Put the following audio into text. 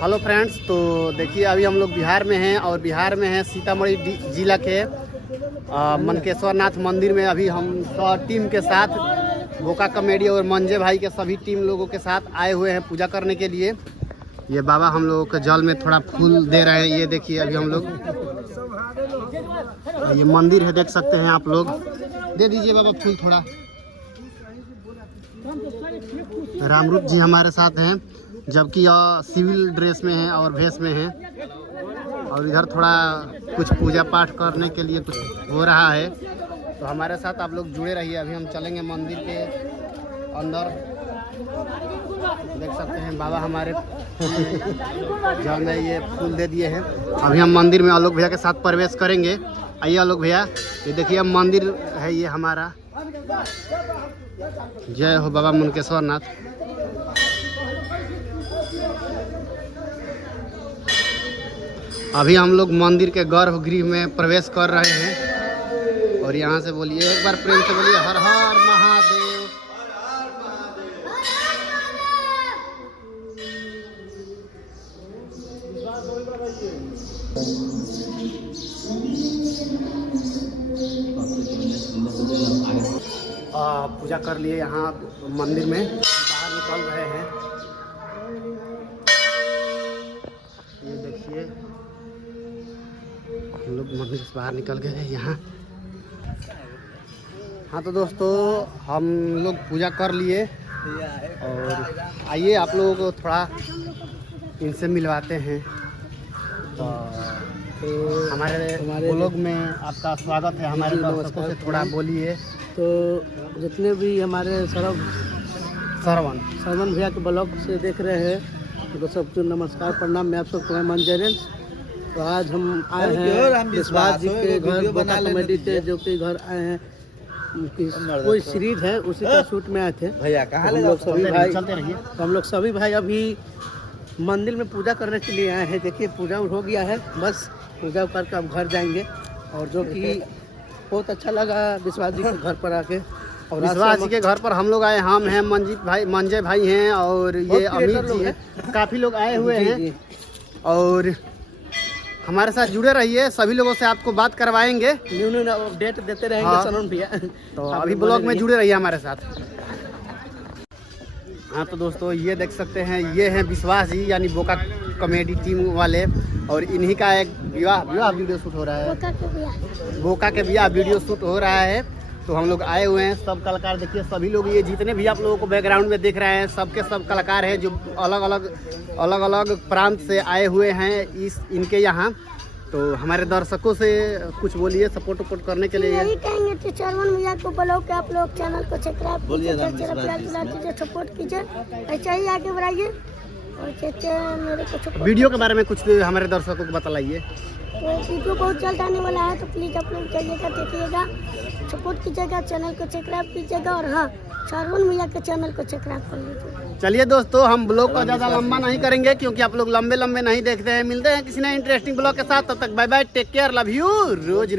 Hello friends, तो देखिए अभी हम लोग बिहार में हैं और बिहार में हैं सीतामढ़ी जिला के मनकेश्वर नाथ मंदिर में। अभी हम टीम के साथ बोका कॉमेडी और मंजे भाई के सभी टीम लोगों के साथ आए हुए हैं पूजा करने के लिए। ये बाबा हम लोगों के जल में थोड़ा फूल दे रहे हैं। ये देखिए अभी हम लोग, ये मंदिर है, देख सकते हैं आप लोग। दे दीजिए बाबा फूल थोड़ा। रामरूप जी हमारे साथ हैं, जबकि सिविल ड्रेस में हैं और भेष में हैं। और इधर थोड़ा कुछ पूजा पाठ करने के लिए कुछ हो रहा है, तो हमारे साथ आप लोग जुड़े रहिए। अभी हम चलेंगे मंदिर के अंदर। देख सकते हैं बाबा हमारे जल में ये फूल दे दिए हैं। अभी हम मंदिर में आलोक भैया के साथ प्रवेश करेंगे। आइए आलोक भैया, ये देखिए मंदिर है ये हमारा। जय हो बाबा मनकेश्वर नाथ। अभी हम लोग मंदिर के गर्भगृह में प्रवेश कर रहे हैं। और यहाँ से बोलिए, एक बार प्रेम से बोलिए, हर हर महादेव। पूजा कर लिए यहाँ मंदिर में, बाहर निकल रहे हैं। ये देखिए हम लोग मंदिर से बाहर निकल गए हैं यहाँ। हाँ तो दोस्तों, हम लोग पूजा कर लिए और आइए आप लोगों को थोड़ा इनसे मिलवाते हैं। तो हमारे ब्लॉग में आपका स्वागत है। हमारे दर्शकों से थोड़ा बोलिए। तो जितने भी हमारे श्रवण भैया के ब्लॉग से देख रहे हैं, तो सबको नमस्कार प्रणाम। मैं आप सबको मैं मंजरेंस। तो आज हम आए हैं विश्वास जी के घर, बोका कॉमेडी से, जो कि घर आए हैं। कोई सीरीज है, उसी का शूट में आए थे भैया। हम लोग सभी भाई अभी मंदिर में पूजा करने के लिए आए हैं। देखिए पूजा हो गया है, बस पूजा करके अब घर जाएंगे। और जो कि बहुत अच्छा लगा विश्वास जी के घर पर आके। और विश्वास जी के घर पर हम लोग आए। हम हैं मंजीत भाई, मंजे भाई हैं, और ये अमित जी हैं। काफ़ी लोग आए हुए हैं और हमारे साथ जुड़े रहिए। सभी लोगों से आपको बात करवाएंगे, न्यू अपडेट देते रहेंगे। हाँ। सनन भैया, तो अभी ब्लॉग में जुड़े रहिए हमारे साथ। हाँ तो दोस्तों, ये देख सकते हैं, ये हैं विश्वास जी यानी बोका कॉमेडी टीम वाले। और इन्हीं का एक विवाह वीडियो शूट हो रहा है। बोका के विवाह वीडियो शूट हो रहा है। तो हम लोग आए हुए हैं, सब कलाकार देखिए, सभी लोग ये जितने भी आप लोगों को बैकग्राउंड में देख रहे हैं, सबके सब कलाकार हैं जो अलग अलग प्रांत से आए हुए हैं इनके यहाँ। तो हमारे दर्शकों से कुछ बोलिए, सपोर्ट करने के लिए। यही कहेंगे कि श्रवण भैया को ब्लॉग के आप लोग चैनल को सब्सक्राइब कीजिए, सपोर्ट कीजिए, ऐसा ही आगे बढ़ाइए। और मेरे को वीडियो के बारे में कुछ हमारे दर्शकों को बताइए। तो वीडियो बहुत जल्द आने वाला है, तो प्लीज़ आप लोग जाइएगा, देखिएगा, सपोर्ट कीजिएगा, चैनल को सब्सक्राइब कीजिएगा। और हाँ, श्रवण भैया के चैनल को सब्सक्राइब कर लीजिए। चलिए दोस्तों, हम ब्लॉग को ज़्यादा लंबा नहीं करेंगे क्योंकि आप लोग लंबे नहीं देखते हैं। मिलते हैं किसी नए इंटरेस्टिंग ब्लॉग के साथ। तब तक bye bye, take care, love you, rose.